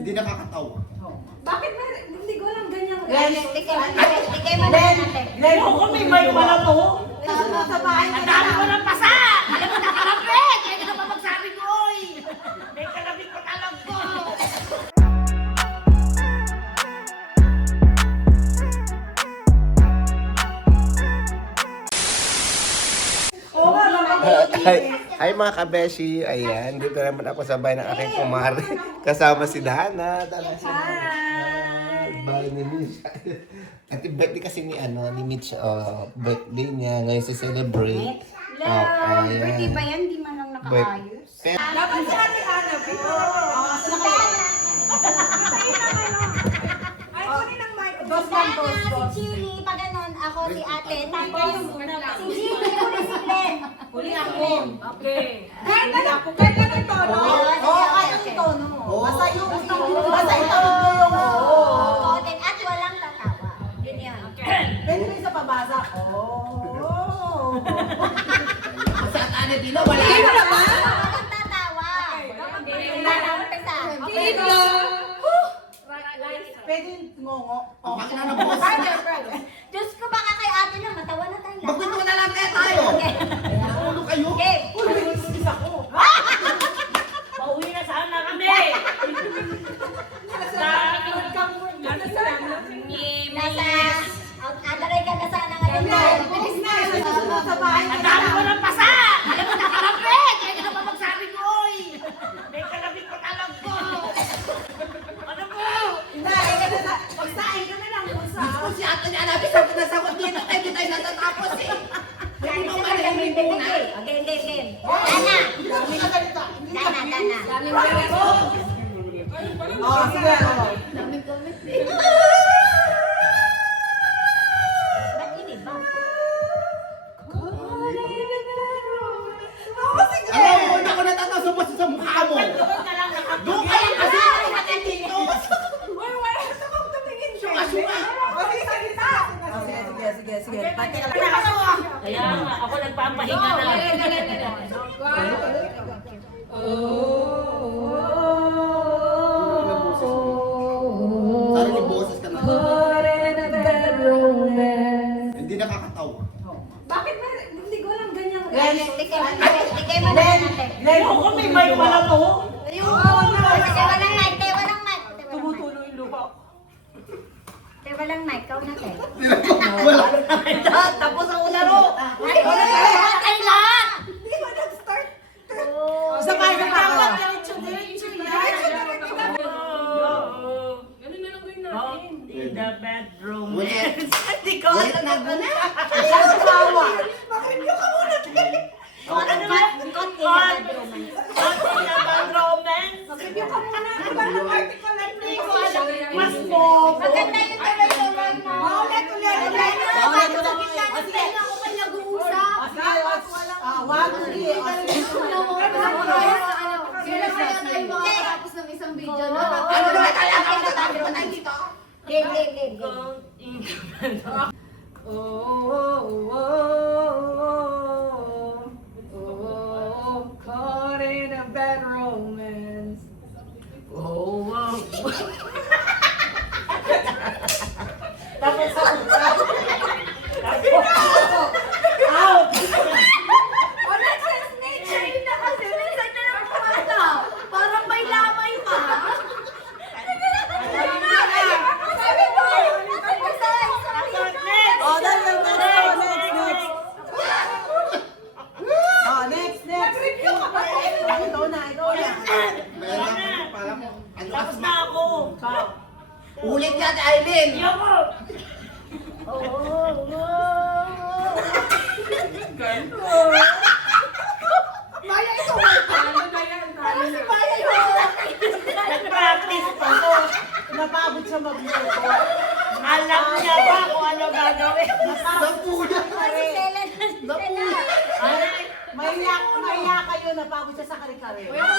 Hindi nakakatawa. Bakit ba? Hindi ko lang ganyan. Tikay mo na natin. Ayoko, may mic pala to. Sa bahay Ang dami ko ng pasa! Alam mo, nakalapit! Kaya ka na pa magsabi ko, oy! May kalapit ko talag ko! Hi mga kabeshi, ayan, dito naman ako sa bahay ng aking kumare. Kasama si Dana. Dana si bahay ni Mitch. At birthday kasi ni Mitch, birthday niya, ngayon si celebrate. Birthday ba yan? Di man lang nakaayos. Dapat si Ate Ana, ay, kunin ang mic. Dos. Si Chili, pag ganon, ako si ate. Tapos, si Chili, uli si Glenn. Uli ako. Okay. Kahit anong tono. Kahit anong tono. Basta yung Toten at walang tatawa. Yun yan. Pwede rin sa pabasa. Hindi mo naman? Walang tatawa. Hindi na umpisa. Pwede yung ngongo. Diyos ko, baka kay ate lang, matawa na tayo lahat. Magpinto na lang kaya tayo. Ulo kayo. Game. Pauwi na sana kami! Nasa, adaray ka na sana ngayon. Bilis na. Susunod sa bahay. Ang dami ko ng pasa! Alam mo, nakalapit! Kaya ka na pa magsabi ko, oy! May kalapit ko talag ko! Ano mo? Pagsain ka na lang kung sa. Si ate niya natin sa pinasakot dito, kaya di tayo natatapos eh. Game. Dana. Sige. Ba't ini ba? Alam mo, hindi ako natatasabot sa mukha mo. Doon kayo kasi ako natin dito. Sige. Kaya ako nagpapahinga na. Sana yung boses ka na. Hindi nakakatawa. Bakit ba? Hindi ko lang ganyan. Tikay mo na natin. Ayoko, may mic pala to. Walang mic. Tumutulo yung lupa. Walang mic. Kau natin. Wala. Tapos ang laro. Ay, lahat! Hindi ba nag-start? Sa bahay ka pa. In the bedroom. Wala. Hindi ko Wait alam. na. Bakit yung kamulat? Cut in the bedroom. In the bedroom. Bakit yung kamulat? Iba ng article like Hindi ko alam. Mas bobo. Maganda yung tuloy-tuloy mo. Ulit. Bakit sa gitna ng tayo ako pa nag-uusap? Tapos ng isang video, no? Ano naman talaga? Game. Caught in a bad romance. Oh, wow. Tapos out! Wala sense nature yun na kasi. Minsan na lang kumata. Parang may lamay pa. Sabi ko, Next. Nag-review ka ba? Ito na. Tapos na ako. Ulit yan, Aileen. Ayoko. Maya, ito. Ano na yan? Si Maya yun. Nag-practice pa to. Napabot siya magluto. Alam niya ba kung ano gagawin? Napuya. Si Stella na Stella. Maya kayo, napabot siya sa kare-kare. Stella.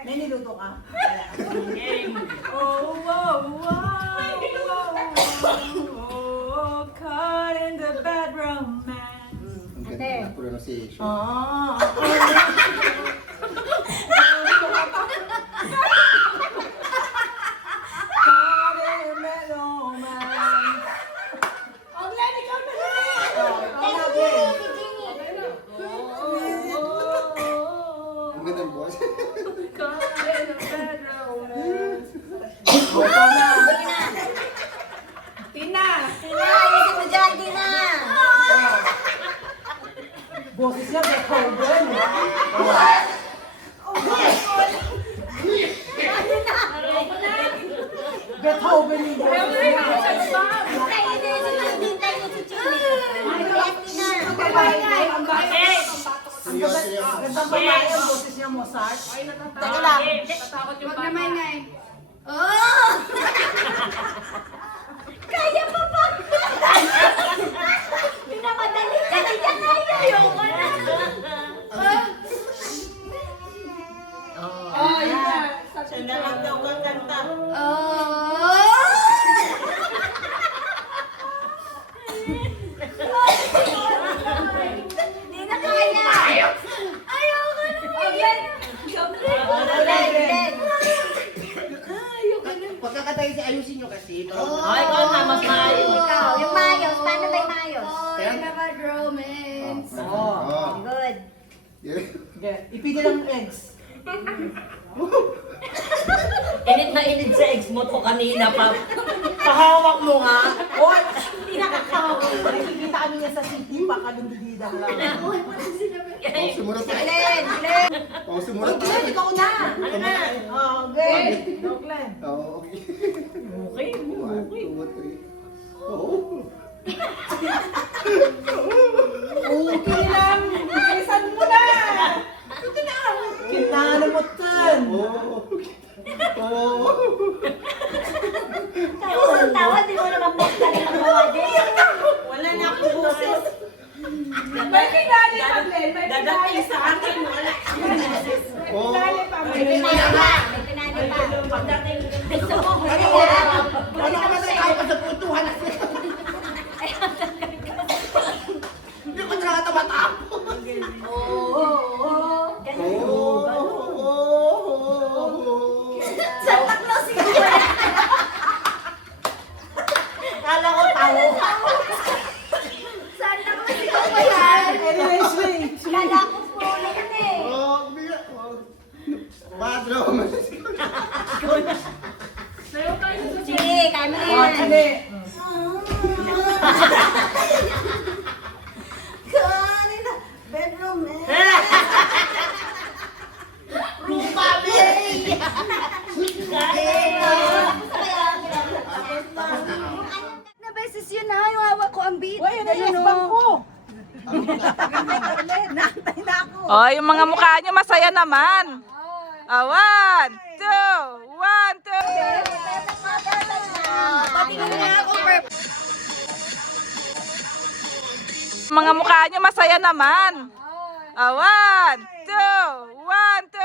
May niluto ka? Game. Caught in the bad romance. Ang ganda na pronunciation. Ah. Tina! Tina, ayusin mo dyan, Tina. Boses niya, Beethoven. Beethoven yung boses niya. Kainin din tayo sa chili. Yes, Tina. Gandang babae ang boses niya, Mozart. Teka lang. Huwag na maingay. Oh! Kaya pa ba? Pinamadali ka na dyan, Aya. Ayoko na. Siya na lang daw kakanta. Hindi na kaya. Ayoko na. Pagkakatayo si ayusin nyo kasi. Ay, ikaw na, mas maayos. Ikaw, yung mayos. Paano ba yung mayos? Oh, naman romance. Oh. Good. Okay. Ipili lang eggs. Init na init sa ex mo to kanina pa. Pahawak mo nga. Oy! Hindi nakakawa. Nakikita kami niya sa city pa, kalundididang lang. Oh, sumunod tayo. Glenn, Glenn. Oh, sumunod tayo. Glenn, ikaw na! Oh, Glenn. No, Glenn. Oh, okay. Okay. 1, 2, 3. Oh. Okay lang. Bilisan mo na. Kinanamutan. Oh. Oh. Tawa, di mo naman basta na magawa din. Wala na akong boses. May kinali pa, Glenn. Dadating sa akin. Wala. Oh. May pinali pa. May pinali pa. Pagdating. Gusto ko, Ano ka ba tayo pa sa putuhan na siya? Hindi ko nakatamatap. Oo. Ganun. Santa Claus ikaw ba? Kala ko tao. Santa Claus ikaw ba yan? Anyway, swing. Kala ko po na yun eh. Oh, biga. Oh. Padro. Sige, kaya mo na Oh, yan. sige. Kanina, bedroom eh. Rupa, May! Na beses yun ha, yung hawak ko ang beat. Uy, ano yung bang ko? Oh, yung mga mukha nyo masaya naman. Oh, 1, 2, 1, 2. Patingin nga ako, perfect. Mga mukha nyo masaya naman. Oh, 1, 2, 1, 2.